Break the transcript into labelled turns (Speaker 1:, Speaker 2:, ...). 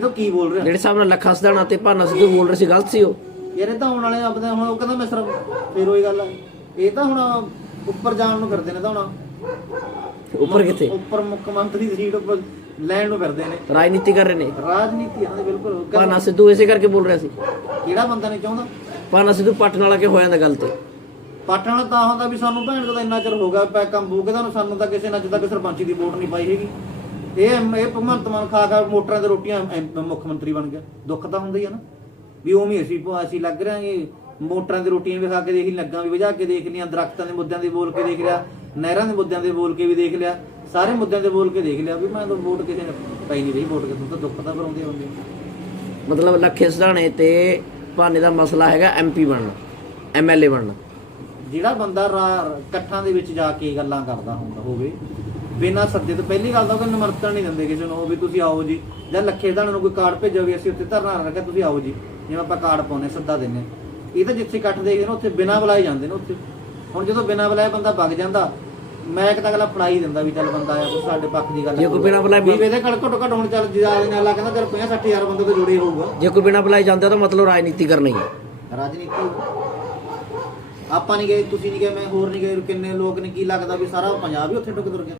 Speaker 1: ਤਾਂ ਕੀ ਬੋਲ ਰਿਹਾ।
Speaker 2: ਜਿਹੜੇ ਹਿਸਾਬ ਨਾਲ ਲੱਖਾ ਸਦਾਣਾ ਤੇ ਭਾਨਾ ਸਿੱਧੂ ਬੋਲ ਰਹੇ ਸੀ ਗਲਤ ਸੀ ਉਹ।
Speaker 1: ਯਾਰ ਇਹ ਤਾਂ ਹੁਣ ਵਾਲੇ ਆਪਦੇ ਹੁਣ ਉਹ ਕਹਿੰਦਾ ਮੈਂ ਸਿਰਫ ਫੇਰ ਉਹੀ ਗੱਲ ਆ। ਇਹ ਤਾਂ ਹੁਣ ਉੱਪਰ ਜਾਣ ਨੂੰ ਫਿਰਦੇ ਨੇ ਤਾਂ ਹੁਣ।
Speaker 2: ਉੱਪਰ ਕਿੱਥੇ?
Speaker 1: ਉੱਪਰ ਮੁੱਖ ਮੰਤਰੀ ਦੀ ਸੀਟ ਉੱਪਰ ਲੈਣ ਨੂੰ ਫਿਰਦੇ ਨੇ।
Speaker 2: ਰਾਜਨੀਤੀ ਕਰ ਰਹੇ ਨੇ।
Speaker 1: ਰਾਜਨੀਤੀ ਦੇ ਬਿਲਕੁਲ
Speaker 2: ਭਾਨਾ ਸਿੱਧੂ ਇਸੇ ਕਰਕੇ ਬੋਲ ਰਿਹਾ ਸੀ।
Speaker 1: ਕਿਹੜਾ ਬੰਦਾ ਨਹੀਂ ਚਾਹੁੰਦਾ?
Speaker 2: ਭਾਨਾ ਸਿੱਧੂ ਪੱਟਣ ਵਾਲਾ ਕਿ ਹੋ ਜਾਂਦਾ ਗੱਲ ਤੇ।
Speaker 1: ਪਾਟਣ ਵਾਲਾ ਤਾਂ ਹੁੰਦਾ ਵੀ ਸਾਨੂੰ ਭੈਣ ਚੋਦ ਇੰਨਾ ਚਿਰ ਹੋ ਗਿਆ ਪੈ ਕੰਬੂ ਕਹਿੰਦਾ ਨੂੰ ਸਾਨੂੰ ਤਾਂ ਕਿਸੇ ਨੇ ਅੱਜ ਤੱਕ ਸਰਪੰਚੀ ਦੀ ਵੋਟ ਨਹੀਂ ਪਾਈ ਹੈਗੀ। ਇਹ ਇਹ ਭਗਵੰਤ ਮਾਨ ਖਾ ਖਾ ਮੋਟਰਾਂ ਤੇ ਰੋਟੀਆਂ ਐਮ- ਮੁੱਖ ਮੰਤਰੀ ਬਣ ਗਿਆ। ਦੁੱਖ ਤਾਂ ਹੁੰਦਾ ਹੀ ਆ ਨਾ। ਵੀ ਉਵੇਂ ਅਸੀਂ ਪ- ਅਸੀਂ ਲੱਗ ਰਹੇ ਹਾਂ ਮੋਟਰਾਂ ਤੇ ਰੋਟੀਆਂ ਵੀ ਖਾ ਕੇ ਦੇਖ ਲਈ ਲੱਗਾ ਵੀ ਵਜਾ ਕੇ ਦੇਖ ਲਿਆ ਦਰਖਤਾਂ ਦੇ ਮੁੱਦਿਆਂ ਦੇ ਬੋਲ ਕੇ ਦੇਖ ਲਿਆ ਨਹਿਰਾਂ ਦੇ ਮੁੱਦਿਆਂ ਦੇ ਬੋਲ ਕੇ ਵੀ ਦੇਖ ਲਿਆ ਸਾਰੇ ਮੁੱਦਿਆਂ ਦੇ ਬੋਲ ਕੇ ਦੇਖ ਲਿਆ ਵੀ ਮੈਂ ਤਾਂ ਵੋਟ ਕਿਸੇ ਨੇ ਪਾਈ ਨਹੀਂ ਰਹੀ ਵੋਟ ਕਿਸੇ ਨੂੰ ਤਾਂ ਦੁੱਖ ਤਾਂ ਭਰਾਉਂਦੇ ਹੁੰਦੇ।
Speaker 2: ਮਤਲਬ ਲੱਖੇ ਸਦਾਣੇ ਤੇ ਭਾਨੇ ਦਾ ਮਸਲਾ ਹੈਗਾ ਐਮਪੀ ਬਣਨਾ ਐਮਐਲਏ ਬਣਨਾ।
Speaker 1: ਜਿਹੜਾ ਬੰਦਾ ਰਾ- ਇਕੱਠਾਂ ਦੇ ਵਿੱਚ ਜਾ ਕੇ ਗੱਲਾਂ ਕਰਦਾ ਹੁੰਦਾ ਹੋਵੇ ਬਿਨਾਂ ਸੱਦੇ ਤੋਂ ਪਹਿਲੀ ਗੱਲ ਤਾਂ ਉਹ ਨਿਮਰਤਾ ਨਹੀਂ ਦਿੰਦੇ ਕਿਸੇ ਨੂੰ ਵੀ ਤੁਸੀਂ ਆਓ ਜੀ। ਜਾਂ ਲੱਖੇ ਧਾਣੇ ਨੂੰ ਕੋਈ ਕਾਰਡ ਭੇਜੋਗੇ ਅਸੀਂ ਉੱਥੇ ਧਰਨਾ ਰੱਖਿਆ ਤੁਸੀਂ ਆਓ ਜੀ। ਜਿਵੇਂ ਆਪਾਂ ਕਾਰਡ ਪਾਉਨੇ ਸੱਦਾ ਦਿੰਨੇ ਇਹ ਤਾਂ ਜਿੱਥੇ ਇਕੱਠ ਦੇਖਦੇ ਨੇ ਉੱਥੇ ਬਿਨਾਂ ਬੁਲਾਏ ਜਾਂਦੇ ਨੇ ਉੱਥੇ। ਹੁਣ ਜਦੋਂ ਬਿਨਾਂ ਬੁਲਾਏ ਬੰਦਾ ਵਗ ਜਾਂਦਾ ਮੈਂ ਇੱਕ ਤਾਂ ਅਗਲਾ ਫੜਾਈ ਦਿੰਦਾ ਵੀ ਚੱਲ ਬੰਦਾ ਆਇਆ ਕੋਈ ਸਾਡੇ ਪੱਖ ਦੀ ਗੱਲ
Speaker 2: ਜੇ ਕੋਈ ਬਿਨਾਂ ਬੁਲਾਏ
Speaker 1: ਵੀ ਇਹਦੇ ਕੋਲ ਘੱਟੋ ਘੱਟ ਹੁਣ ਚੱਲ ਜ਼ਿਆਦਾ ਨੇ ਅੱਲਾ ਕਹਿੰਦਾ ਚੱਲ 50 60 ਹਜ਼ਾਰ ਬੰਦੇ ਤੋਂ ਜੁੜੇ ਹੋਊਗਾ।
Speaker 2: ਜੇ ਕੋਈ ਬਿਨਾਂ ਬੁਲਾਏ ਜਾਂਦਾ ਤਾਂ ਮਤਲਬ ਰਾਜਨੀਤੀ ਕਰਨੀ ਹੈ।
Speaker 1: ਰਾਜਨੀਤੀ। ਆਪਾਂ ਨਹੀਂ ਗਏ ਤੁਸੀਂ ਨਹੀਂ ਗਏ ਮੈਂ ਹੋਰ ਨਹੀਂ ਗਏ ਕਿੰਨੇ ਲੋਕ ਨੇ ਕੀ ਲੱਗਦਾ ਵੀ ਸਾਰਾ ਪੰਜਾਬ ਹੀ ਉੱਥੇ ਟੁੱਕ ਤੁਰ ਗਿਆ।